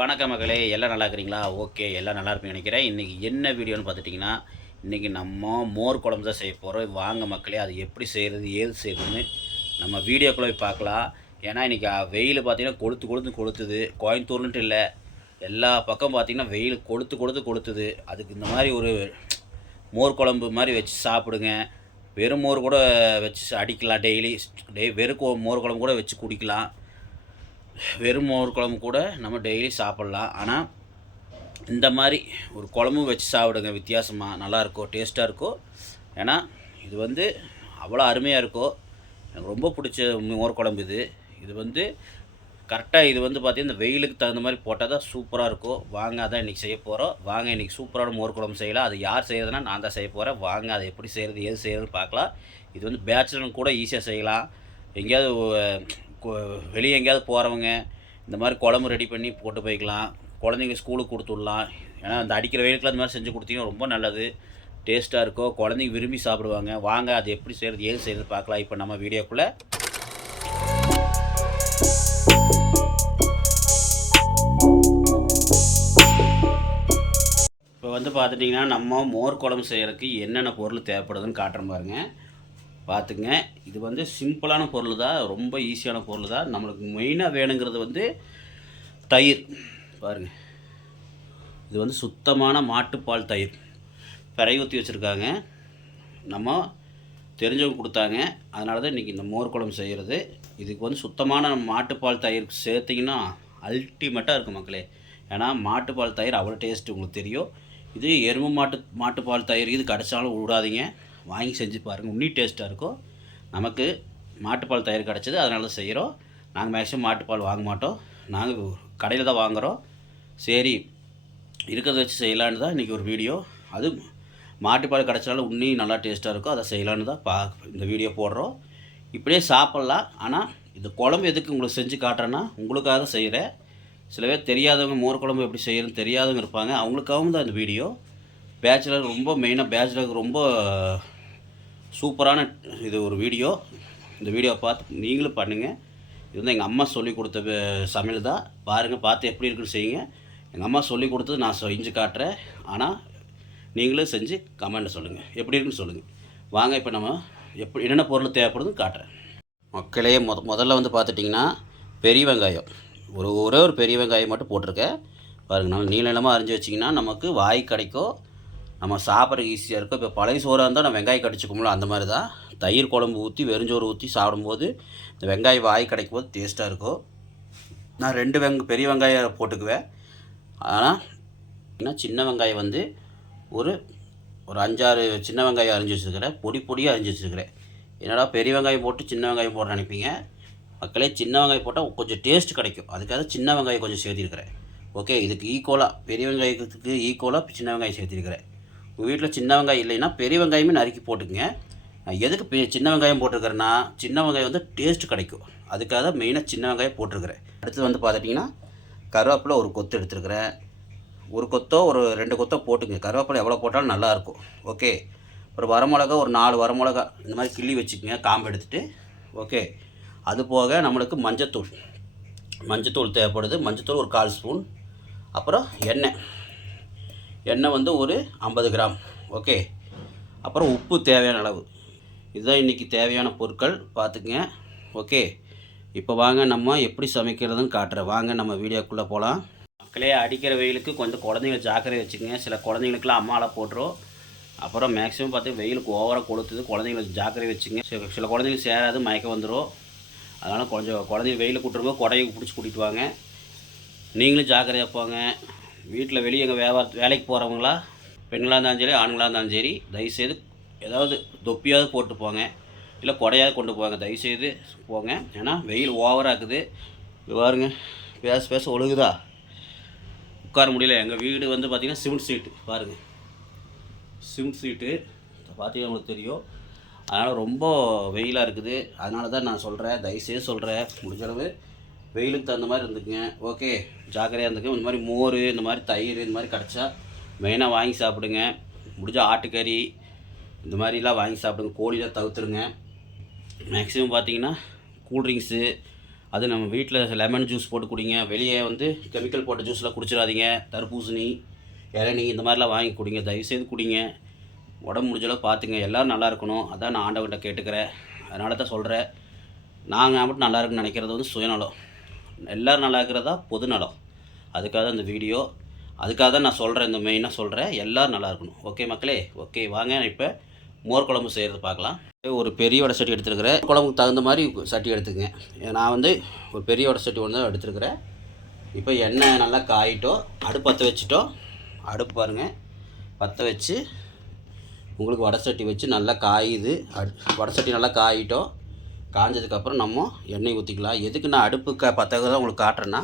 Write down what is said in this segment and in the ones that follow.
வணக்கம் மகளே, எல்லாம் நல்லா இருக்கிறீங்களா? ஓகே, எல்லாம் நல்லா இருப்பேன்னு நினைக்கிறேன். இன்றைக்கி என்ன வீடியோன்னு பார்த்துட்டிங்கன்னா, இன்றைக்கி நம்ம மோர் குழம்பு தான் செய்ய போகிறோம். வாங்க மக்களே, அது எப்படி செய்கிறது, ஏது செய்கிறதுன்னு நம்ம வீடியோக்குள்ளே போய் பார்க்கலாம். ஏன்னா இன்றைக்கி வெயில் பார்த்திங்கன்னா கொளுத்துது. கோயம்புத்தூர்னுட்டு இல்லை, எல்லா பக்கம் பார்த்திங்கன்னா வெயில் கொளுத்துது. அதுக்கு இந்த மாதிரி ஒரு மோர் குழம்பு மாதிரி வச்சு சாப்பிடுங்க. வெறும் மோர் கூட வச்சு அடிக்கலாம். டெய்லி வெறும் மோர் குழம்பு கூட வச்சு குடிக்கலாம். வெறும் மோர் குழம்பு கூட நம்ம டெய்லி சாப்பிட்லாம். ஆனால் இந்த மாதிரி ஒரு குழம்பு வச்சு சாப்பிடுங்க, வித்தியாசமாக நல்லாயிருக்கும், டேஸ்ட்டாக இருக்கும். ஏன்னா இது வந்து அவ்வளோ அருமையாக இருக்கும். எனக்கு ரொம்ப பிடிச்ச மோர் குழம்பு இது கரெக்டாக இது பார்த்திங்கன்னா இந்த வெயிலுக்கு தகுந்த மாதிரி போட்டால் தான் சூப்பராக இருக்கும். வாங்க, அதான் இன்றைக்கி செய்ய போகிறோம். வாங்க, இன்றைக்கி சூப்பரான மோர் குழம்பு செய்யலாம். அது யார் செய்கிறதுனா நான் தான் செய்ய போகிறேன். வாங்க, அதை எப்படி செய்கிறது, ஏது செய்கிறதுன்னு பார்க்கலாம். இது பேச்சுலரும் கூட ஈஸியாக செய்யலாம். எங்கேயாவது வெளியே எங்கேயாவது போகிறவங்க இந்த மாதிரி குழம்பு ரெடி பண்ணி போட்டு போய்க்கலாம். குழந்தைங்க ஸ்கூலுக்கு கொடுத்துடலாம். ஏன்னா அந்த அடிக்கிற வெயிலுக்குலாம் அந்த மாதிரி செஞ்சு கொடுத்தீங்கன்னா ரொம்ப நல்லது, டேஸ்ட்டாக இருக்கும். குழந்தைங்க விரும்பி சாப்பிடுவாங்க. வாங்க, அது எப்படி செய்கிறது, ஏது செய்கிறது பார்க்கலாம். இப்போ நம்ம வீடியோக்குள்ளே இப்போ பார்த்துட்டிங்கன்னா நம்ம மோர் குழம்பு செய்கிறதுக்கு என்னென்ன பொருள் தேவைப்படுதுன்னு காட்டுறேன் பாருங்கள். பார்த்துங்க, இது சிம்பிளான பொருள் தான், ரொம்ப ஈஸியான பொருள் தான். நம்மளுக்கு மெயினாக வேணுங்கிறது தயிர். பாருங்கள், இது சுத்தமான மாட்டுப்பால் தயிர் பிறை ஊற்றி வச்சுருக்காங்க. நம்ம தெரிஞ்சவங்க கொடுத்தாங்க, அதனால தான் இன்றைக்கி இந்த மோர் குழம்பு செய்கிறது. இதுக்கு சுத்தமான மாட்டுப்பால் தயிர் சேர்த்திங்கன்னா அல்டிமேட்டாக இருக்கும் மக்களே. ஏன்னா மாட்டுப்பால் தயிர் அவ்வளோ டேஸ்ட்டு உங்களுக்கு தெரியும். இது எருமை மாட்டுப்பால் தயிர் இது கிடச்சாலும் விடாதீங்க, வாங்கி செஞ்சு பாருங்கள், இன்னும் டேஸ்ட்டாக இருக்கும். நமக்கு மாட்டுப்பால் தயிர் கிடச்சிது, அதனால தான் செய்கிறோம். நாங்கள் மேக்ஸிமம் மாட்டுப்பால் வாங்க மாட்டோம், நாங்கள் கடையில் தான் வாங்குகிறோம். சரி, இருக்கிறத வச்சு செய்யலான்னு தான் இன்றைக்கி ஒரு வீடியோ. அது மாட்டுப்பால் கிடச்சாலும் இன்னும் நல்லா டேஸ்ட்டாக இருக்கும், அதை செய்யலான்னு தான் இந்த வீடியோ போடுறோம். இப்படியே சாப்பிட்லாம். ஆனால் இந்த குழம்பு எதுக்கு உங்களுக்கு செஞ்சு காட்டுறேன்னா உங்களுக்காக தான் செய்கிறேன். சில பேர் தெரியாதவங்க மோர் குழம்பு எப்படி செய்கிறதுன்னு தெரியாதவங்க இருப்பாங்க, அவங்களுக்காகவும் தான் இந்த வீடியோ. பேச்சுலர் ரொம்ப மெயினாக பேச்சுலருக்கு ரொம்ப சூப்பரான இது ஒரு வீடியோ. இந்த வீடியோவை பார்த்து நீங்களும் பண்ணுங்கள். இது எங்கள் அம்மா சொல்லி கொடுத்த சமையல் தான். பாருங்கள், பார்த்து எப்படி இருக்குன்னு செய்யுங்க. எங்கள் அம்மா சொல்லி கொடுத்தது நான் செஞ்சு காட்டுறேன். ஆனால் நீங்களும் செஞ்சு கமெண்ட்டில் சொல்லுங்கள், எப்படி இருக்குன்னு சொல்லுங்கள். வாங்க, இப்போ நம்ம என்னென்ன பொருள் தேவைப்படுதுன்னு காட்டுறேன். மக்களே, முதல்ல பார்த்துட்டிங்கன்னா பெரிய வெங்காயம், ஒரே ஒரு பெரிய வெங்காயம் மட்டும் போட்டிருக்கேன். பாருங்கள், நம்ம நீளமாக அரிஞ்சு வச்சிங்கன்னா நமக்கு வாய் கிடைக்கும், நம்ம சாப்பிட்ற ஈஸியாக இருக்கும். இப்போ பழைய சோறாக இருந்தால் நம்ம வெங்காயம் கடிச்சிக்கோங்களோ, அந்த மாதிரி தான் தயிர் குழம்பு ஊற்றி வெறுஞ்சோறு ஊற்றி சாப்பிடும்போது இந்த வெங்காயம் வாய் கிடைக்கும் போது டேஸ்ட்டாக இருக்கும். நான் 2 பெரிய வெங்காயம் போட்டுக்குவேன். ஆனால் சின்ன வெங்காயம் ஒரு 5-6 சின்ன வெங்காயம் அரிஞ்சு வச்சுருக்கிறேன், பொடியாக அரிஞ்சு வச்சுருக்கிறேன். என்னடா பெரிய வெங்காயம் போட்டு சின்ன வெங்காயம் போட நினைப்பீங்க மக்களே. சின்ன வெங்காயம் போட்டால் கொஞ்சம் டேஸ்ட் கிடைக்கும், அதுக்காக சின்ன வெங்காயம் கொஞ்சம் சேர்த்திருக்கிறேன். ஓகே, இதுக்கு ஈக்குவலாக பெரிய வெங்காயத்துக்கு ஈக்குவலாக சின்ன வெங்காயம் சேர்த்திருக்கிறேன். உங்கள் வீட்டில் சின்ன வெங்காயம் இல்லைன்னா பெரிய வெங்காயமே நறுக்கி போட்டுக்குங்க. நான் எதுக்கு சின்ன வெங்காயம் போட்டிருக்கிறேன்னா சின்ன வெங்காயம் டேஸ்ட் கிடைக்கும், அதுக்காக தான் மெயினாக சின்ன வெங்காயம் போட்டிருக்கிறேன். அடுத்து பார்த்துட்டிங்கன்னா கருவேப்பிலை ஒரு கொத்து எடுத்துருக்கிறேன். ஒரு கொத்தோ ஒரு 2 கொத்தோ போட்டுங்க, கருவேப்பிலை எவ்வளோ போட்டாலும் நல்லாயிருக்கும். ஓகே, ஒரு வரமிளகா ஒரு 4 வரமிளகா இந்த மாதிரி கிள்ளி வச்சுக்கோங்க, காம்பு எடுத்துகிட்டு. ஓகே, அது போக நம்மளுக்கு மஞ்சத்தூள் தேவைப்படுது. மஞ்சத்தூள் ஒரு 1/4 ஸ்பூன். அப்புறம் எண்ணெய் ஒரு 50 கிராம். ஓகே, அப்புறம் உப்பு தேவையான அளவு. இதுதான் இன்றைக்கி தேவையான பொருட்கள், பார்த்துக்குங்க. ஓகே, இப்போ வாங்க நம்ம எப்படி சமைக்கிறதுன்னு காட்டுறேன். வாங்க நம்ம வீடியோக்குள்ளே போகலாம். மக்களே, அடிக்கிற வெயிலுக்கு கொஞ்சம் குழந்தைங்களை ஜாக்கிரதை வச்சுக்கோங்க. சில குழந்தைங்களுக்குலாம் அம்மாவை போட்டுரும். அப்புறம் மேக்ஸிமம் பார்த்து வெயிலுக்கு ஓவராக கொளுத்துது, குழந்தைங்களுக்கு ஜாக்கிரதை வச்சுங்க. சில குழந்தைங்களுக்கு சேராது, மயக்கம் வந்துடும். அதனால் கொஞ்சம் குழந்தைங்க வெயிலில் கூட்டுருப்போம் கொடையை பிடிச்சி கூட்டிகிட்டு வாங்க. நீங்களும் ஜாக்கிரதையாக போங்க. வீட்டில் வெளியே எங்கள் வேலைக்கு போகிறவங்களா பெண்களாக இருந்தாலும் சரி ஆண்களாக இருந்தாலும் சரி, தயவுசெய்து ஏதாவது தொப்பியாவது போட்டு போங்க, இல்லை கொடையாவது கொண்டு போங்க, தயவுசெய்து போங்க. ஏன்னா வெயில் ஓவராக இருக்குது. பாருங்க, பேச ஒழுகுதா, உட்கார முடியல. எங்கள் வீடு பார்த்திங்கன்னா சிமெண்ட் சீட்டு. பாருங்கள், சிமெண்ட் சீட்டு பார்த்தீங்கன்னா உங்களுக்கு தெரியும். அதனால் ரொம்ப வெயிலாக இருக்குது. அதனால தான் நான் சொல்கிறேன், தயவுசெய்து சொல்கிறேன், முடிஞ்சளவு வெயிலுக்கு தகுந்த மாதிரி இருந்துக்குங்க. ஓகே, ஜாக்கிரதையாக இருந்துக்குங்க. இந்த மாதிரி மோர், இந்த மாதிரி தயிர், இந்த மாதிரி கிடச்சா மெயினாக வாங்கி சாப்பிடுங்க. முடிஞ்சால் ஆட்டுக்கறி இந்த மாதிரிலாம் வாங்கி சாப்பிடுங்க, கோழிலாம் தவிர்த்துருங்க. மேக்ஸிமம் பார்த்திங்கன்னா கூல்ட்ரிங்க்ஸு அது நம்ம வீட்டில் லெமன் ஜூஸ் போட்டு குடிங்க. வெளியே வந்து கெமிக்கல் போட்ட ஜூஸ்லாம் குடிச்சிடாதீங்க. தர்பூசணி, இளநீ இந்த மாதிரிலாம் வாங்கி குடிங்க. தயவுசெய்து குடிங்க. உடம்பு முடிஞ்சளவு பார்த்துங்க. எல்லோரும் நல்லா இருக்கணும், அதான் நான் ஆண்டவன்கிட்ட கேட்டுக்கிறேன். அதனால தான் சொல்கிறேன். நான் மட்டும் நல்லா இருக்குன்னு நினைக்கிறது வந்து சுயநலம். எல்லோரும் நல்லா இருக்கிறதா பொதுநலம். அதுக்காக தான் இந்த வீடியோ. அதுக்காக தான் நான் சொல்கிறேன், இந்த மெயினாக சொல்கிறேன். எல்லோரும் நல்லா இருக்கணும். ஓகே மக்களே? ஓகே, வாங்க இப்போ மோர் குழம்பு செய்கிறது பார்க்கலாம். ஒரு பெரிய வடை சட்டி எடுத்துருக்கிறேன். குழம்புக்கு தகுந்த மாதிரி சட்டி எடுத்துக்கங்க. நான் வந்து ஒரு பெரிய வடை சட்டி ஒன்று தான் எடுத்துருக்கிறேன். இப்போ எண்ணெய் நல்லா காயிட்டோம், அடுப்பு பற்ற வச்சுட்டோம். அடுப்பு பாருங்கள், பற்ற வச்சு உங்களுக்கு வடை சட்டி வச்சு நல்லா காயுது. வடை சட்டி நல்லா காயிட்டோம். காஞ்சதுக்கப்புறம் நம்ம எண்ணெய் ஊற்றிக்கலாம். எதுக்கு நான் அடுப்பு பற்றகிறத உங்களுக்கு காட்டுறேன்னா,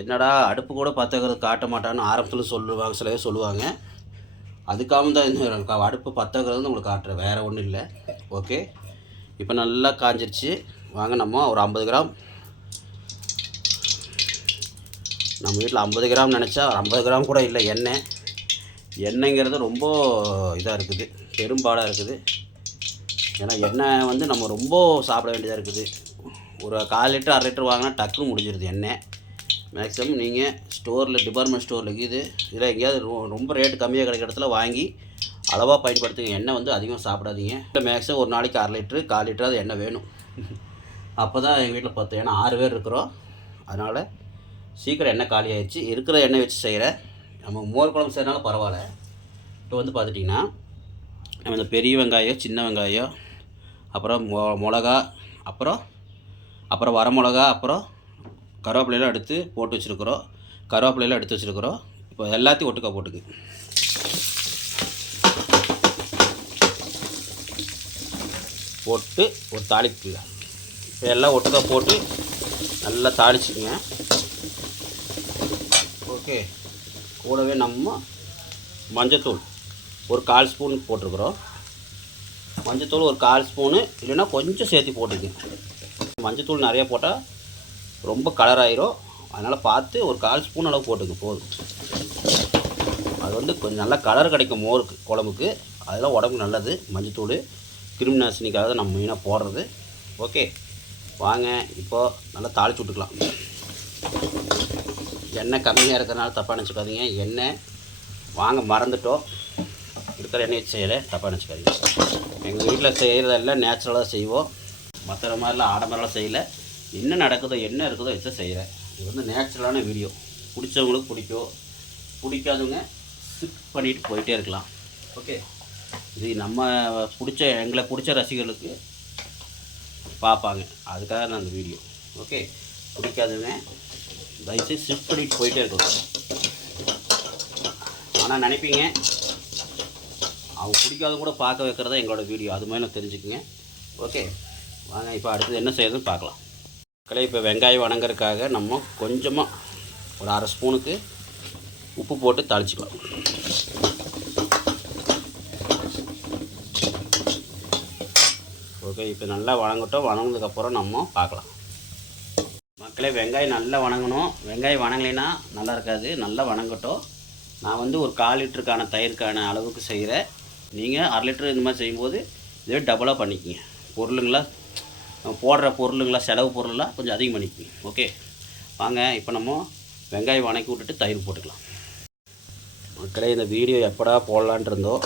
என்னடா அடுப்பு கூட பற்றகிறது காட்ட மாட்டான்னு ஆரம்பத்தில் சொல்லுவாங்க, சிலவே சொல்லுவாங்க. அதுக்காக தான் இந்த அடுப்பு பற்றகிறது உங்களுக்கு காட்டுறேன், வேறு ஒன்றும் இல்லை. ஓகே, இப்போ நல்லா காஞ்சிருச்சு. வாங்க நம்ம ஒரு 50 கிராம், நம்ம வீட்டில் 50 கிராம் நினச்சா 50 கிராம் கூட இல்லை எண்ணெய்ங்கிறது ரொம்ப இதாக இருக்குது, பெரும்பாடாக இருக்குது. ஏன்னா எண்ணெய் வந்து நம்ம ரொம்ப சாப்பிட வேண்டியதாக இருக்குது. ஒரு 1/4 லிட்டர் 1/2 லிட்டர் வாங்கினா டக்குன்னு முடிஞ்சிருது எண்ணெய். மேக்ஸிமம் நீங்கள் ஸ்டோரில், டிபார்ட்மெண்ட் ஸ்டோரில் இருக்குது, இதில் எங்கேயாவது ரொம்ப ரேட்டு கம்மியாக கிடைக்கிற இடத்துல வாங்கி அளவாக பயன்படுத்துங்க. எண்ணெய் வந்து அதிகமாக சாப்பிடாதீங்க. இல்லை மேக்ஸிமம் ஒரு நாளைக்கு 1/2 லிட்டரு 1/4 லிட்டராவது எண்ணெய் வேணும். அப்போ தான் எங்கள் வீட்டில் பார்த்தோம். ஏன்னா 6 பேர் இருக்கிறோம். அதனால் சீக்கிரம் எண்ணெய் காலி ஆகிடுச்சு. இருக்கிற எண்ணெய் வச்சு செய்கிறேன். நம்ம மோர் குழம்பு செய்கிறனால பரவாயில்ல. இப்போ வந்து பார்த்துட்டிங்கன்னா, நம்ம இந்த பெரிய வெங்காயம், சின்ன வெங்காயம், அப்புறம் மிளகா, அப்புறம் வரமிளகா, அப்புறம் கருவேப்பிலையெல்லாம் எடுத்து போட்டு வச்சுருக்குறோம். கருவேப்பிலையெல்லாம் எடுத்து வச்சுருக்குறோம். இப்போ எல்லாத்தையும் ஒட்டுக்கா போட்டுக்கு. போட்டு ஒரு தாளிப்பு. இப்போ எல்லாம் ஒட்டுக்கா போட்டு நல்லா தாளிச்சிங்க. ஓகே, கூடவே நம்ம மஞ்சத்தூள் ஒரு 1/4 ஸ்பூன் போட்டிருக்குறோம். மஞ்சத்தூள் ஒரு 1/4 ஸ்பூனு, இல்லைன்னா கொஞ்சம் சேர்த்து போட்டுக்குங்க. மஞ்சத்தூள் நிறையா போட்டால் ரொம்ப கலர் ஆயிரும். அதனால் பார்த்து ஒரு 1/4 ஸ்பூன் அளவு போட்டுங்க, போதும். அது வந்து கொஞ்சம் நல்லா கலர் கிடைக்கும் மோருக்கு, குழம்புக்கு. அதெல்லாம் உடம்புக்கு நல்லது. மஞ்சத்தூள் கிருமி நாசினிக்காக தான் நம்ம மெயினாக போடுறது. ஓகே, வாங்க இப்போது நல்லா தாளிச்சு விட்டுக்கலாம். எண்ணெய் கம்மியாக இருக்கிறனால தப்பாக நினச்சிக்காதீங்க. எண்ணெய் வாங்க மறந்துட்டோம், இருக்கிற எண்ணெய் வச்சு செய்யலை, தப்பாக நினச்சிக்காதீங்க. எங்கள் வீட்டில் செய்கிறதெல்லாம் நேச்சுரலாக செய்வோம். மற்ற மாதிரிலாம் ஆடம்பரம்லாம் செய்யலை. என்ன நடக்குதோ, என்ன இருக்குதோ வச்சு செய்கிறேன். இது வந்து நேச்சுரலான வீடியோ. பிடிச்சவங்களுக்கு பிடிக்கும், பிடிக்காதவங்க ஸ்கிப் பண்ணிவிட்டு போயிட்டே இருக்கலாம். ஓகே, இது நம்ம எங்களை பிடிச்ச ரசிகர்களுக்கு பார்ப்பாங்க, அதுக்காக நான் அந்த வீடியோ. ஓகே, பிடிக்காதவங்க தயவுசெய்து ஸ்கிப் பண்ணிட்டு போயிட்டே இருக்கலாம். ஆனால் நினைப்பீங்க அவங்க பிடிக்காத கூட பார்க்க வைக்கிறதா எங்களோட வீடியோ, அது மாதிரி நான் தெரிஞ்சுக்குங்க. ஓகே, வாங்க இப்போ அடுத்தது என்ன செய்யறதுன்னு பார்க்கலாம். இப்போ வெங்காயம் வணங்குறதுக்காக நம்ம கொஞ்சமாக ஒரு 1/2 ஸ்பூனுக்கு உப்பு போட்டு தாளிச்சிக்கலாம். ஓகே, இப்போ நல்லா வணங்கட்டும். வணங்கினதுக்கப்புறம் நம்ம பார்க்கலாம். மக்களே, வெங்காயம் நல்லா வணங்கணும். வெங்காயம் வணங்கலைன்னா நல்லா இருக்காது. நல்லா வணங்கட்டும். நான் வந்து ஒரு 1/4 லிட்டருக்கான தயிருக்கான அளவுக்கு செய்கிறேன். நீங்கள் 1/2 லிட்டரு இந்த மாதிரி செய்யும்போது இதே டபுளாக பண்ணிக்கிங்க. போடுற பொருளுங்களா, செலவு பொருளெலாம் கொஞ்சம் அதிகம் பண்ணிக்கோங்க. ஓகே, வாங்க இப்போ நம்ம வெங்காயம் வணக்கி விட்டுட்டு தயிர் போட்டுக்கலாம். மக்களே, இந்த வீடியோ எப்படா போடலான் இருந்தோம்.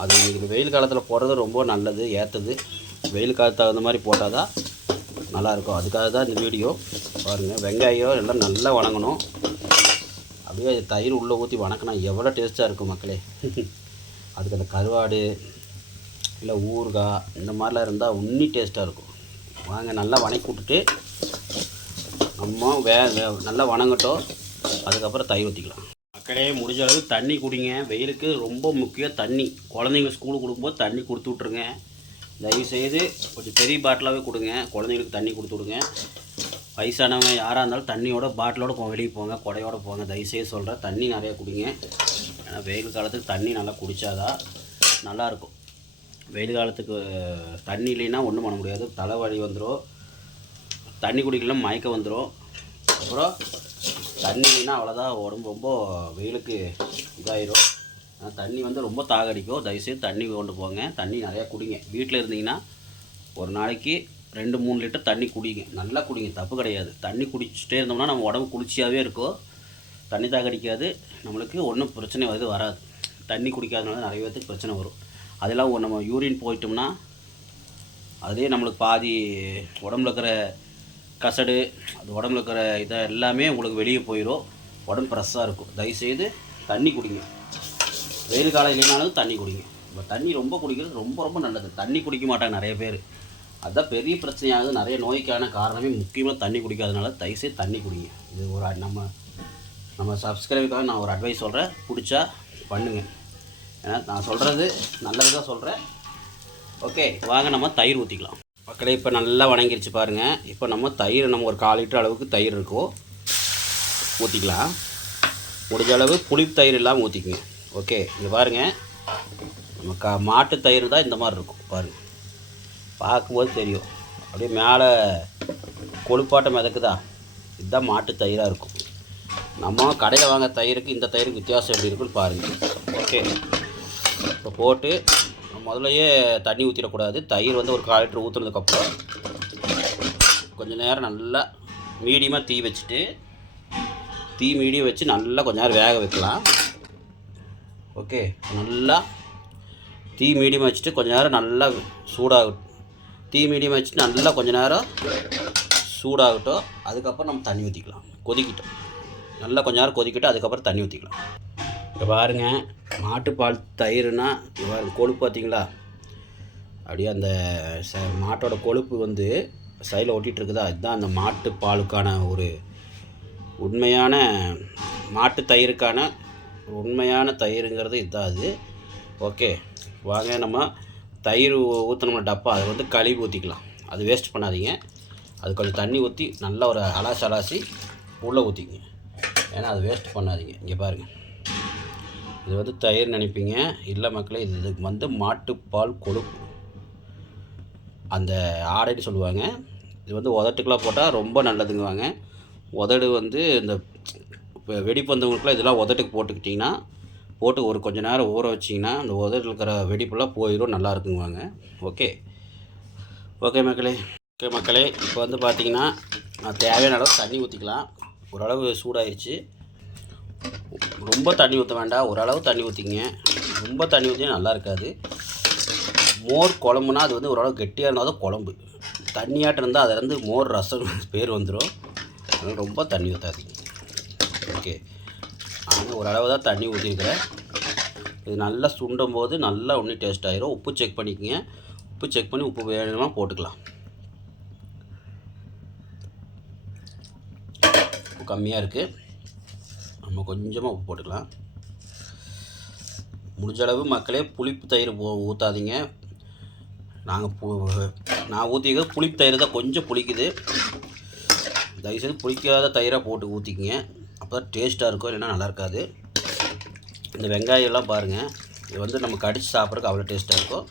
அது இன்றைக்கி வெயில் காலத்தில் போடுறது ரொம்ப நல்லது, ஏற்றது. வெயில் காலத்துக்கு தகுந்த மாதிரி போட்டால் தான் நல்லாயிருக்கும். அதுக்காக தான் இந்த வீடியோ. பாருங்கள், வெங்காயம் எல்லாம் நல்லா வணங்கணும். அப்படியே தயிர் உள்ளே ஊற்றி வணக்கினா எவ்வளோ டேஸ்ட்டாக இருக்கும் மக்களே. அதுக்கு அந்த கருவாடு இல்லை ஊறுகாய் இந்த மாதிரிலாம் இருந்தால் உன்னி டேஸ்ட்டாக இருக்கும். வாங்க நல்லா வணக்கி விட்டுட்டு நம்ம நல்லா வணங்கட்டும். அதுக்கப்புறம் தயிர் ஊற்றிக்கலாம். மக்களே, முடிஞ்ச அளவு தண்ணி குடிங்க. வெயிலுக்கு ரொம்ப முக்கியம் தண்ணி. குழந்தைங்க ஸ்கூலுக்கு கொடுக்கும்போது தண்ணி கொடுத்து விட்ருங்க. தயவுசெய்து கொஞ்சம் பெரிய பாட்டிலாகவே கொடுங்க. குழந்தைங்களுக்கு தண்ணி கொடுத்து விடுங்க. வயசானவங்க யாராக இருந்தாலும் தண்ணியோட பாட்டிலோடு வெளியே போங்க, குடையோடு போங்க. தயவுசெய்து சொல்கிறேன், தண்ணி நிறையா குடிங்க. ஏன்னா வெயில் காலத்துக்கு தண்ணி நல்லா குடித்தாதான் நல்லாயிருக்கும். வெயில் காலத்துக்கு தண்ணி இல்லைன்னா ஒன்றும் பண்ண முடியாது. தலைவலி வந்துடும். தண்ணி குடிக்கலாம் மயக்கம் வந்துடும். அப்புறம் தண்ணி இல்லைன்னா அவ்வளோதான், உடம்பு ரொம்ப வெயிலுக்கு இதாயிரும். தண்ணி வந்து ரொம்ப தாகடிக்கும். தயவுசெய்து தண்ணி கொண்டு போங்க. தண்ணி நிறையா குடிங்க. வீட்டில் இருந்தீங்கன்னா ஒரு நாளைக்கு 2-3 லிட்டர் தண்ணி குடிங்க, நல்லா குடிங்க, தப்பு கிடையாது. தண்ணி குடிச்சிட்டே இருந்தோம்னா நம்ம உடம்பு குளிர்ச்சியாகவே இருக்கும், தண்ணி தாகடிக்காது, நம்மளுக்கு ஒன்றும் பிரச்சனை வராது. தண்ணி குடிக்காதனால நிறைய பேருக்கு பிரச்சனை வரும். அதெல்லாம் நம்ம யூரின் போயிட்டோம்னா அதே நம்மளுக்கு பாதி உடம்புல இருக்கிற கசடு, அது உடம்புல இருக்கிற இதை எல்லாமே உங்களுக்கு வெளியே போயிடும், உடம்பு ஃப்ரெஷ்ஷாக இருக்கும். தயவுசெய்து தண்ணி குடிங்க, வெயில் காலம் இல்லைனாலும் தண்ணி குடிங்க. இப்போ தண்ணி ரொம்ப குடிக்கிறது ரொம்ப ரொம்ப நல்லது. தண்ணி குடிக்க மாட்டாங்க நிறைய பேர், அதுதான் பெரிய பிரச்சனையாகுது. நிறைய நோய்க்கான காரணமே முக்கியமாக தண்ணி குடிக்காதனால தயவுசெய்து தண்ணி குடிங்க. இது ஒரு நம்ம சப்ஸ்கிரைபுக்காக நான் ஒரு அட்வைஸ் சொல்கிறேன், பிடிச்சா பண்ணுங்கள். ஏன்னா நான் சொல்கிறது நல்லது தான் சொல்கிறேன். ஓகே, வாங்க நம்ம தயிர் ஊற்றிக்கலாம். மக்களே இப்போ நல்லா வணங்கிருச்சு பாருங்கள். இப்போ நம்ம தயிர் நம்ம ஒரு 1/4 லிட்டர் அளவுக்கு தயிர் இருக்கோ ஊற்றிக்கலாம். முடிஞ்ச அளவு புளிப்பு தயிர் இல்லாமல் ஊற்றிக்குங்க. ஓகே, இங்கே பாருங்கள், நம்ம மாட்டு தயிர் தான் இந்த மாதிரி இருக்கும் பாருங்கள், பார்க்கும்போது தெரியும், அப்படியே மேலே கொழுப்பாட்டம் மிதக்குதா, இதுதான் மாட்டு தயிராக இருக்கும். நம்ம கடையில் வாங்க தயிருக்கு இந்த தயிருக்கு வித்தியாசம் எப்படி இருக்குன்னு பாருங்கள். ஓகே, இப்போ போட்டு முதலையே தண்ணி ஊற்றிடக்கூடாது. தயிர் வந்து ஒரு 1/4 லிட்டர் ஊற்றுனதுக்கப்புறம் கொஞ்சம் நேரம் நல்லா மீடியமாக தீ வச்சுட்டு, தீ மீடியம் வச்சு நல்லா கொஞ்சம் நேரம் வேக வைக்கலாம். ஓகே, நல்லா தீ மீடியம் வச்சுட்டு கொஞ்சம் நேரம் நல்லா சூடாகட்டும். தீ மீடியம் வச்சுட்டு நல்லா கொஞ்சம் நேரம் சூடாகட்டும். அதுக்கப்புறம் நம்ம தண்ணி ஊற்றிக்கலாம். கொதிக்கிட்டோம், நல்லா கொஞ்சம் நேரம் கொதிக்கிட்டு அதுக்கப்புறம் தண்ணி ஊற்றிக்கலாம். இப்போ பாருங்கள், மாட்டுப்பால் தயிர்னா கொழுப்பு பார்த்திங்களா, அப்படியே அந்த மாட்டோட கொழுப்பு வந்து சைடில் ஒட்டிகிட்டு இருக்குதா, இதுதான் அந்த மாட்டுப்பாலுக்கான ஒரு உண்மையான மாட்டு தயிருக்கான உண்மையான தயிருங்கிறது இதுதான் அது. ஓகே, வாங்க நம்ம தயிர் ஊற்றணும்னா டப்பா அதை வந்து கழுவி ஊற்றிக்கலாம். அது வேஸ்ட் பண்ணாதீங்க. அது கொஞ்சம் தண்ணி ஊற்றி நல்லா ஒரு அலாசி உள்ளே ஊற்றிக்கிங்க, ஏன்னா அது வேஸ்ட் பண்ணாதீங்க. இங்கே பாருங்கள், இது வந்து தயிர் நினைப்பீங்க, இல்லை மக்களே, இதுக்கு வந்து மாட்டுப்பால் கொழுப்பு, அந்த ஆடைன்னு சொல்லுவாங்க. இது வந்து உதட்டுக்கெலாம் போட்டால் ரொம்ப நல்லதுங்குவாங்க. உதடு வந்து இந்த இப்போ வெடிப்பு வந்தவங்களுக்குலாம் இதெல்லாம் உதட்டுக்கு போட்டுக்கிட்டிங்கன்னா, போட்டு ஒரு கொஞ்சம் நேரம் ஊற வச்சிங்கன்னா அந்த உதட்டில் இருக்கிற வெடிப்பெல்லாம் போயிடும், நல்லா இருக்குங்குவாங்க. ஓகே மக்களே, இப்போ வந்து பார்த்திங்கன்னா தேவையான அளவு தண்ணி ஊற்றிக்கலாம். ஓரளவு சூடாகிடுச்சு. ரொம்ப தண்ணி ஊற்ற வேண்டாம், ஓரளவு தண்ணி ஊற்றிங்க. ரொம்ப தண்ணி ஊற்றினா நல்லா இருக்காது. மோர் குழம்புனா அது வந்து ஓரளவு கெட்டியாக இருந்தால் தான் குழம்பு. தண்ணியாட்டம் இருந்தால் அதிலேருந்து மோர் ரசம் பேர் வந்துடும். அதனால் ரொம்ப தண்ணி ஊற்றாதீங்க. ஓகே, ஆனால் ஓரளவு தான் தண்ணி ஊற்றிருக்கிறேன். இது நல்லா சுண்டும் போது நல்லா ஒன்றும் டேஸ்ட் ஆகிரும். உப்பு செக் பண்ணிக்கோங்க. உப்பு செக் பண்ணி உப்பு வேணுமா போட்டுக்கலாம். உப்பு கம்மியாக இருக்குது, நம்ம கொஞ்சமாக உப்பு போட்டுக்கலாம். முடிஞ்ச அளவு மக்களே புளிப்பு தயிர் ஊற்றாதீங்க. நான் ஊற்றிக்கிறது புளிப்பு தயிர் தான், கொஞ்சம் புளிக்குது. தயவுசெய்து புளிக்காத தயிராக போட்டு ஊற்றிக்கிங்க, அப்போ தான் டேஸ்ட்டாக இருக்கும், இல்லைன்னா நல்லா இருக்காது. இந்த வெங்காயம்லாம் பாருங்கள், இது வந்து நம்ம கடிச்சு சாப்பிட்றதுக்கு அவ்வளோ டேஸ்ட்டாக இருக்கும்.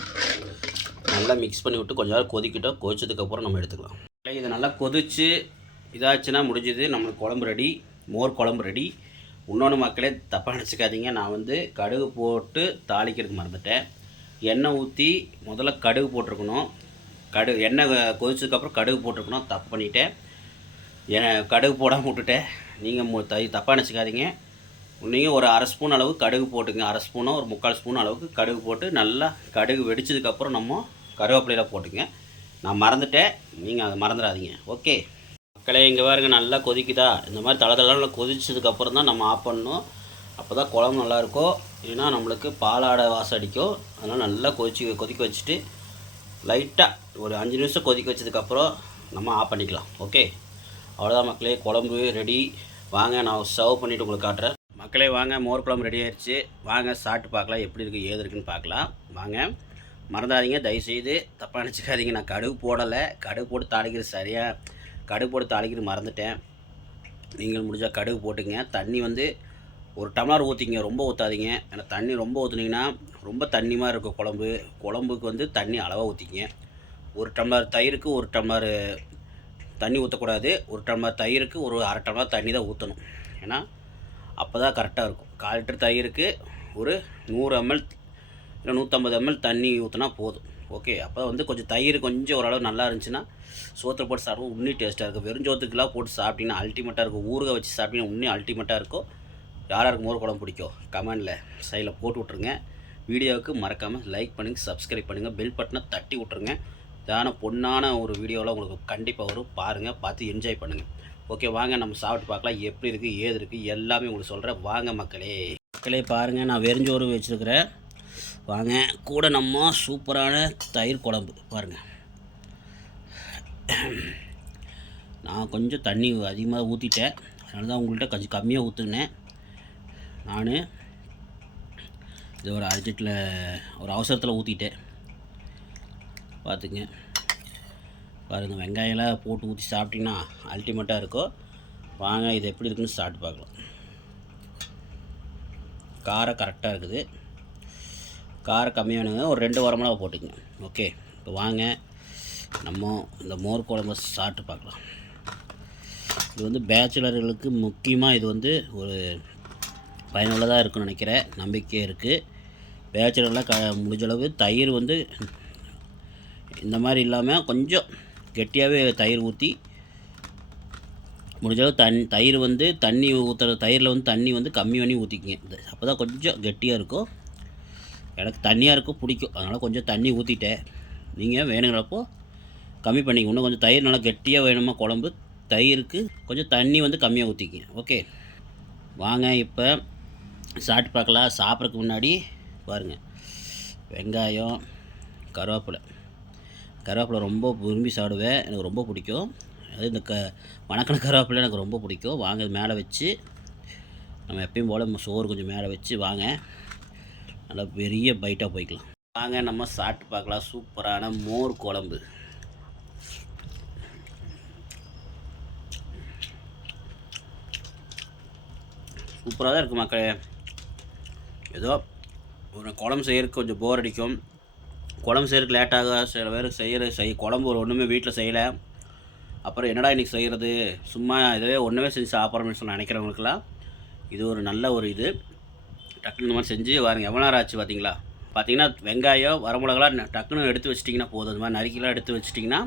நல்லா மிக்ஸ் பண்ணி விட்டு கொஞ்சம் நேரம் கொதிக்கிட்டோம். கொதிச்சதுக்கப்புறம் நம்ம எடுத்துக்கலாம். இது நல்லா கொதிச்சு இதாச்சுன்னா முடிஞ்சுது, நம்மளுக்கு குழம்பு ரெடி, மோர் குழம்பு ரெடி. இன்னொன்று மக்களே தப்பாக நினச்சிக்காதீங்க, நான் வந்து கடுகு போட்டு தாளிக்கிறதுக்கு மறந்துட்டேன். எண்ணெய் ஊற்றி முதல்ல கடுகு போட்டிருக்கணும். எண்ணெய் கொதிச்சதுக்கப்புறம் கடுகு போட்டிருக்கணும், தப்பு பண்ணிவிட்டேன். கடுகு போடாமல் விட்டுட்டேன். நீங்கள் தப்பாக நினச்சிக்காதீங்க. நீங்கள் ஒரு 1/2 ஸ்பூன் அளவு கடுகு போட்டுங்க. 1/2 ஸ்பூனோ ஒரு 3/4 ஸ்பூன் அளவுக்கு கடுகு போட்டு நல்லா கடுகு வெடிச்சதுக்கப்புறம் நம்ம கருவேப்பிலையில் போட்டுங்க. நான் மறந்துட்டேன், நீங்கள் அதை மறந்துடாதீங்க. ஓகே மக்களே, இங்கே பாருங்க நல்லா கொதிக்குதா, இந்த மாதிரி தளதளன்னு கொதிச்சதுக்கப்புறம் தான் நம்ம ஆஃப் பண்ணணும். அப்போ தான் குழம்பு நல்லாயிருக்கும், இல்லைன்னா நம்மளுக்கு பாலாடை வாசம் அடிக்கும். அதனால் நல்லா கொதிக்க வச்சுட்டு லைட்டாக ஒரு 5 நிமிஷம் கொதிக்க வச்சதுக்கப்புறம் நம்ம ஆஃப் பண்ணிக்கலாம். ஓகே, அவ்வளோதான் மக்களே, குழம்பு ரெடி. வாங்க நான் சர்வ் பண்ணிவிட்டு உங்களுக்கு காட்டுறேன். மக்களே வாங்க, மோர் குழம்பு ரெடி ஆயிடுச்சு. வாங்க சாப்பிட்டு பார்க்கலாம், எப்படி இருக்குது ஏது இருக்குதுன்னு பார்க்கலாம். வாங்க, மறந்துடாதீங்க, தயவுசெய்து தப்பாக நினச்சிக்காதீங்க. நான் கடுகு போடலை, கடுகு போட்டு தாளிக்கிறது சரியாக கடுகு போட்டு தாளிக்கிறது மறந்துட்டேன். நீங்கள் முடிஞ்சால் கடுகு போட்டுங்க. தண்ணி வந்து 1 டம்ளர் ஊற்றிங்க, ரொம்ப ஊற்றாதீங்க. ஏன்னா தண்ணி ரொம்ப ஊற்றுனீங்கன்னா ரொம்ப தண்ணி மாதிரி இருக்கும் குழம்புக்கு வந்து தண்ணி அளவாக ஊற்றிங்க. 1 டம்ளர் தயிருக்கு 1 டம்ளர் தண்ணி ஊற்றக்கூடாது. 1 டம்ளர் தயிருக்கு ஒரு 1/2 டம்ளர் தண்ணி தான் ஊற்றணும். ஏன்னா அப்போ தான் கரெக்டாக இருக்கும். 1/4 லிட்டர் தயிருக்கு ஒரு 100 ml இல்லை 150 ml தண்ணி ஊற்றினா போதும். ஓகே, அப்போ வந்து கொஞ்சம் தயிர் கொஞ்சம் ஓரளவு நல்லா இருந்துச்சுன்னா சோத்தில் போட்டு சாப்பிடும் இன்னும் டேஸ்ட்டாக இருக்கும். வெறுஞ்சோத்துக்கெலாம் போட்டு சாப்பிட்டிங்கன்னா அல்டிமேட்டாக இருக்கும். ஊறுகாய் வச்சு சாப்பிட்டிங்கன்னா இன்னும் அல்டிமேட்டாக இருக்கும். யாராருக்கு மோர் குழம்பு பிடிக்கும் கமெண்டில் சைடில் போட்டு விட்ருங்க. வீடியோவுக்கு மறக்காமல் லைக் பண்ணுங்கள், சப்ஸ்கிரைப் பண்ணுங்கள், பெல் பட்டனை தட்டி விட்ருங்க. இதான பொண்ணான ஒரு வீடியோவில் உங்களுக்கு கண்டிப்பாக வரும். பாருங்கள், பார்த்து என்ஜாய் பண்ணுங்கள். ஓகே, வாங்க நம்ம சாப்பிட்டு பார்க்கலாம். எப்படி இருக்குது, ஏது இருக்குது எல்லாமே உங்களுக்கு சொல்கிறேன். வாங்க மக்களே. மக்களே பாருங்கள், நான் வெறுஞ்சோறு வச்சுருக்கிறேன். வாங்க, கூட நம்ம சூப்பரான தயிர் குழம்பு பாருங்கள். நான் கொஞ்சம் தண்ணி அதிகமாக ஊற்றிட்டேன், அதனால தான் உங்கள்கிட்ட கொஞ்சம் கம்மியாக ஊற்றுனேன். நான் இது ஒரு அர்ஜென்ட்டில் ஒரு அவசரத்தில் ஊற்றிட்டேன். பார்த்துங்க பாருங்கள், வெங்காயம்லாம் போட்டு ஊற்றி சாப்பிட்டிங்கன்னா அல்டிமேட்டாக இருக்கும். வாங்க, இது எப்படி இருக்குன்னு சாப்பிட்டு பார்க்கலாம். காரம் கரெக்டாக இருக்குது. காரம் கம்மியானுங்க, ஒரு 2 வரமிளகா போட்டுங்க. ஓகே, இப்போ வாங்க நம்ம இந்த மோர் குழம்பு சாப்பிட்டு பார்க்கலாம். இது வந்து பேச்சுலர்களுக்கு முக்கியமாக இது வந்து ஒரு பயனுள்ளதாக இருக்குன்னு நினைக்கிறேன், நம்பிக்கை இருக்குது. பேச்சுலர்லாம் முடிஞ்சளவு தயிர் வந்து இந்த மாதிரி இல்லாமல் கொஞ்சம் கெட்டியாகவே தயிர் ஊற்றி முடிஞ்சளவு தயிர் வந்து தண்ணி ஊற்றுற தயிரில் வந்து தண்ணி வந்து கம்மி பண்ணி ஊற்றிக்கிங்க. அப்போ தான் கொஞ்சம் கெட்டியாக இருக்கும். எனக்கு தண்ணியாக இருக்கும் பிடிக்கும், அதனால் கொஞ்சம் தண்ணி ஊற்றிட்டேன். நீங்கள் வேணுங்கிறப்போ கம்மி பண்ணிக்க. இன்னும் கொஞ்சம் தயிர் நல்லா கெட்டியாக வேணுமா குழம்பு, தயிருக்கு கொஞ்சம் தண்ணி வந்து கம்மியாக ஊற்றிக்கிங்க. ஓகே, வாங்க இப்போ சாப்பிட்டு பார்க்கலாம். சாப்பிட்றதுக்கு முன்னாடி பாருங்கள், வெங்காயம், கருவேப்பிலை ரொம்ப விரும்பி சாப்பிடுவேன், எனக்கு ரொம்ப பிடிக்கும். அது இந்த வணக்கின கருவேப்பிலை எனக்கு ரொம்ப பிடிக்கும். வாங்க மேலே வச்சு நம்ம எப்பயும் போல் சோறு கொஞ்சம் மேலே வச்சு வாங்க நல்லா பெரிய பைட்டாக போய்க்கலாம். வாங்க நம்ம சாப்பிட்டு பார்க்கலாம் சூப்பரான மோர் குழம்பு. சூப்பராக தான் இருக்குது மக்களே. ஏதோ ஒரு குழம்பு செய்யறதுக்கு கொஞ்சம் போர் அடிக்கும், குழம்பு செய்யறதுக்கு லேட்டாக சில பேர் குழம்பு ஒரு ஒன்றுமே வீட்டில் செய்யலை, அப்புறம் என்னடா இன்றைக்கி செய்கிறது, சும்மா இதே ஒன்றுமே செஞ்சு சாப்பிட்றோம்னு சொல்லி நினைக்கிறவங்களுக்குலாம் இது ஒரு நல்ல ஒரு இது. டக்குன்னு இந்த மாதிரி செஞ்சு வாருங்க. எவ்வளோ நேரம் ஆச்சு பார்த்தீங்கன்னா வெங்காயம் வரமிளகாலாம் டக்குன்னு எடுத்து வச்சிட்டிங்கன்னா போதும். அது மாதிரி நறுக்கிலாம் எடுத்து வச்சிட்டிங்கன்னா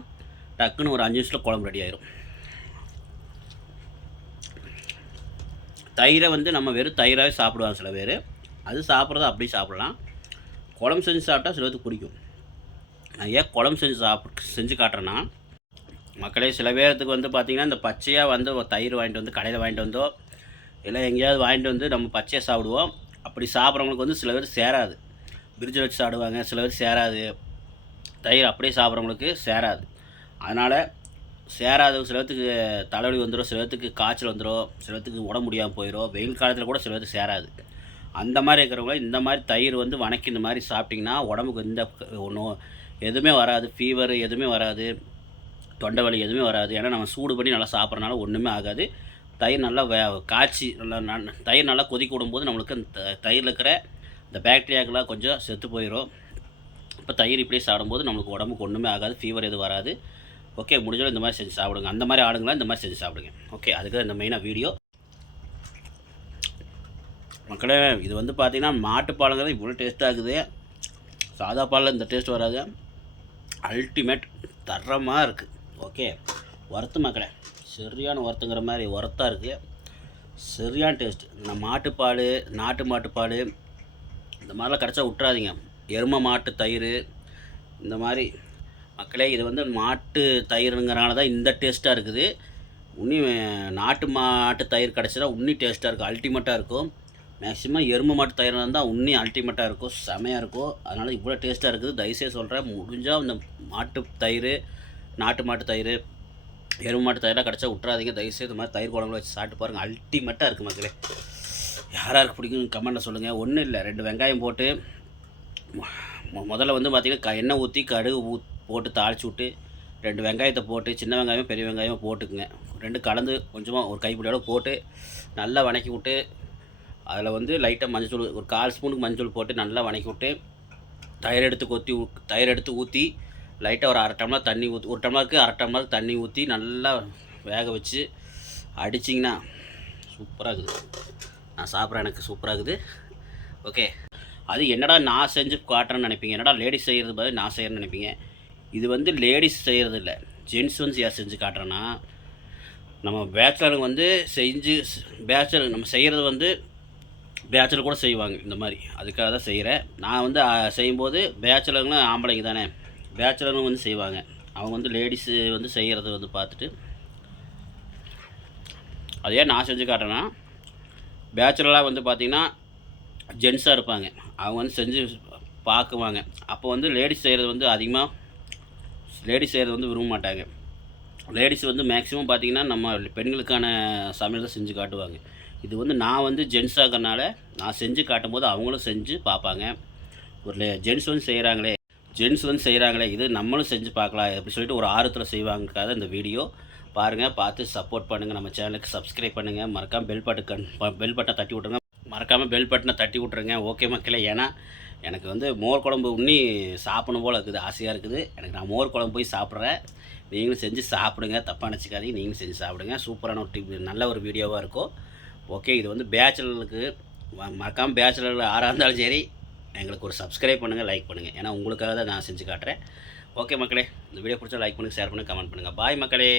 டக்குன்னு ஒரு 5 நிமிஷத்தில் குழம்பு ரெடி ஆயிரும். தயிரை வந்து நம்ம வெறும் தயிராகவே சாப்பிடுவாங்க சில பேர், அது சாப்பிட்றது அப்படியே சாப்பிட்லாம். குழம்பு செஞ்சு சாப்பிட்டா சில பேருக்கு பிடிக்கும். நான் ஏன் குழம்பு செஞ்சு காட்டுறேன்னா, மக்களே சில பேர்த்துக்கு வந்து பார்த்திங்கன்னா இந்த பச்சையாக வந்து தயிர் வாங்கிட்டு வந்து கடையில் வாங்கிட்டு வந்தோ இல்லை எங்கேயாவது வாங்கிட்டு வந்து நம்ம பச்சையாக சாப்பிடுவோம். அப்படி சாப்பிட்றவங்களுக்கு வந்து சில பேர் சேராது. பிரிட்ஜில் வச்சு சாப்பிடுவாங்க, சில பேர் சேராது. தயிர் அப்படியே சாப்பிட்றவங்களுக்கு சேராது. அதனால் சேராது. சில பேர்த்துக்கு தலைவலி வந்துடும், சில பேர்த்துக்கு காய்ச்சல் வந்துடும், சில பேர்த்துக்கு உடம்பு முடியாமல் போயிடும். வெயில் காலத்தில் கூட சில பேர்த்துக்கு சேராது. அந்த மாதிரி இருக்கிறவங்க இந்த மாதிரி தயிர் வந்து வணக்கி இந்த மாதிரி சாப்பிட்டிங்கன்னா உடம்புக்கு இந்த ஒன்றும் எதுவுமே வராது. ஃபீவர் எதுவுமே வராது, தொண்டை வலி எதுவுமே வராது. ஏன்னா நம்ம சூடு பண்ணி நல்லா சாப்பிட்றனால ஒன்றுமே ஆகாது. தயிர் நல்லா காய்ச்சி தயிர் நல்லா கொதிக்க விடும்போது நம்மளுக்கு அந்த தயிரில் இருக்கிற இந்த பாக்டீரியாக்கெல்லாம் கொஞ்சம் செத்து போயிடும். இப்போ தயிர் இப்படியே சாப்பிடும்போது நம்மளுக்கு உடம்புக்கு ஒன்றுமே ஆகாது, ஃபீவர் எதுவும் வராது. ஓகே, முடிஞ்சாலும் இந்த மாதிரி செஞ்சு சாப்பிடுங்க. அந்த மாதிரி ஆளுங்களாம் இந்த மாதிரி செஞ்சு சாப்பிடுங்க. ஓகே, அதுக்கு தான் இந்த மெயினாக வீடியோ. மக்களே, இது வந்து பார்த்திங்கன்னா மாட்டுப்பாலுங்கிறது இவ்வளோ டேஸ்ட்டாக இருக்குது. சாதா பாலில் இந்த டேஸ்ட் வராது. அல்டிமேட் தரமாக இருக்குது. ஓகே, ஒர்த்து மக்களே, சரியான ஒர்த்துங்கிற மாதிரி ஒர்த்தாக இருக்குது. சரியான டேஸ்ட்டு. இந்த மாட்டுப்பால், நாட்டு மாட்டுப்பால் இந்த மாதிரிலாம் கிடச்சா விட்றாதீங்க. எருமை மாட்டு தயிர் இந்த மாதிரி மக்களே, இது வந்து மாட்டு தயிருங்கிறனால தான் இந்த டேஸ்ட்டாக இருக்குது. இன்னும் நாட்டு மாட்டு தயிர் கிடச்சினா இன்னும் டேஸ்ட்டாக இருக்கும், அல்டிமேட்டாக இருக்கும். மேக்ஸிமம் எருமை மாட்டு தயிராக இருந்தால் இன்னும் அல்டிமேட்டாக இருக்கும், செமையாக இருக்கும். அதனால் இவ்வளோ டேஸ்ட்டாக இருக்குது. தயவுசெய்து சொல்கிறேன், முடிஞ்சால் இந்த மாட்டு தயிர், நாட்டு மாட்டு தயிர், எருமை மாட்டு தயிரெலாம் கிடச்சா விட்றாதீங்க. தயவுசெய்து இந்த மாதிரி தயிர் குழம்புல வச்சு சாப்பிட்டு பாருங்கள், அல்டிமேட்டாக இருக்குது மக்களே. யாராருக்கு பிடிக்கும் கமெண்ட்டில் சொல்லுங்கள். ஒன்றும் இல்லை, 2 வெங்காயம் போட்டு முதல்ல வந்து பார்த்திங்கன்னா எண்ணெய் ஊற்றி கடுகு போட்டு தாளித்து விட்டு 2 வெங்காயத்தை போட்டு, சின்ன வெங்காயம் பெரிய வெங்காயம் போட்டுக்குங்க. 2 கலந்து கொஞ்சமாக ஒரு கைப்பிடியோடு போட்டு நல்லா வணக்கி விட்டு, அதில் வந்து லைட்டாக மஞ்சள், ஒரு 1/4 ஸ்பூனுக்கு மஞ்சள் போட்டு நல்லா வணக்கி விட்டு தயிர் எடுத்து ஊற்றி லைட்டாக ஒரு 1/2 டம்ளர் தண்ணி ஊற்றி, 1 டம்ளருக்கு 1/2 டம்ளர் தண்ணி ஊற்றி நல்லா வேக வச்சு அடிச்சிங்கன்னா சூப்பராக இருக்குது. நான் சாப்பிட்றேன், எனக்கு சூப்பராக இருக்குது. ஓகே, அது என்னடா நான் செஞ்சு காட்டுறேன்னு நினைப்பீங்க, என்னடா லேடிஸ் செய்கிறது பதில் நான் செய்கிறேன்னு நினைப்பீங்க. இது வந்து லேடிஸ் செய்கிறது இல்லை, ஜென்ட்ஸ் வந்து ஏன் செஞ்சு காட்டுறேன்னா, நம்ம பேச்சுலருங்க வந்து செஞ்சு பேச்சுலர் நம்ம செய்கிறது வந்து பேச்சுலர் கூட செய்வாங்க இந்த மாதிரி, அதுக்காக தான் செய்கிறேன். நான் வந்து செய்யும்போது பேச்சுலருங்களும் ஆம்பளைங்க தானே, பேச்சுலரும் வந்து செய்வாங்க. அவங்க வந்து லேடிஸு வந்து செய்கிறத வந்து பார்த்துட்டு அதே நான் செஞ்சு காட்டுறேன்னா, பேச்சுலராக வந்து பார்த்திங்கன்னா ஜென்ஸாக இருப்பாங்க, அவங்க வந்து செஞ்சு பார்க்குவாங்க. அப்போ வந்து லேடிஸ் செய்கிறது வந்து அதிகமாக லேடிஸ் செய்கிறது வந்து விரும்ப மாட்டாங்க. லேடிஸ் வந்து மேக்ஸிமம் பார்த்திங்கன்னா நம்ம பெண்களுக்கான சமையல் தான் செஞ்சு காட்டுவாங்க. இது வந்து நான் வந்து ஜென்ஸாக இருக்கிறனால நான் செஞ்சு காட்டும்போது அவங்களும் செஞ்சு பார்ப்பாங்க. ஒரு ஜென்ஸ் வந்து செய்கிறாங்களே இது நம்மளும் செஞ்சு பார்க்கலாம் அப்படி சொல்லிட்டு ஒரு ஆர்வத்தில் செய்வாங்கக்காக இந்த வீடியோ பாருங்கள். பார்த்து சப்போர்ட் பண்ணுங்கள், நம்ம சேனலுக்கு சப்ஸ்கிரைப் பண்ணுங்கள், மறக்காமல் பெல் பட்டனை தட்டி விட்ருங்க, ஓகே மக்களே. ஏன்னா எனக்கு வந்து மோர் குழம்பு உண்ணி சாப்பிடணும் போல் இருக்குது, ஆசையாக இருக்குது எனக்கு. நான் மோர் குழம்பு போய் சாப்பிட்றேன், நீங்களும் செஞ்சு சாப்பிடுங்க, தப்பாக நினச்சிக்காதீங்க, நீங்களும் செஞ்சு சாப்பிடுங்க. சூப்பரான ஒரு நல்ல ஒரு வீடியோவாக இருக்கும். ஓகே, இது வந்து பேச்சுலருக்கு மறக்காமல் பேச்சுலர் யாராக இருந்தாலும் சரி எங்களுக்கு ஒரு சப்ஸ்கிரைப் பண்ணுங்கள், லைக் பண்ணுங்கள். ஏன்னா உங்களுக்காக தான் நான் செஞ்சு காட்டுறேன். ஓகே மக்களே, இந்த வீடியோ பிடிச்சா லைக் பண்ணுங்கள், ஷேர் பண்ணுங்கள், கமெண்ட் பண்ணுங்கள். பாய் மக்களே.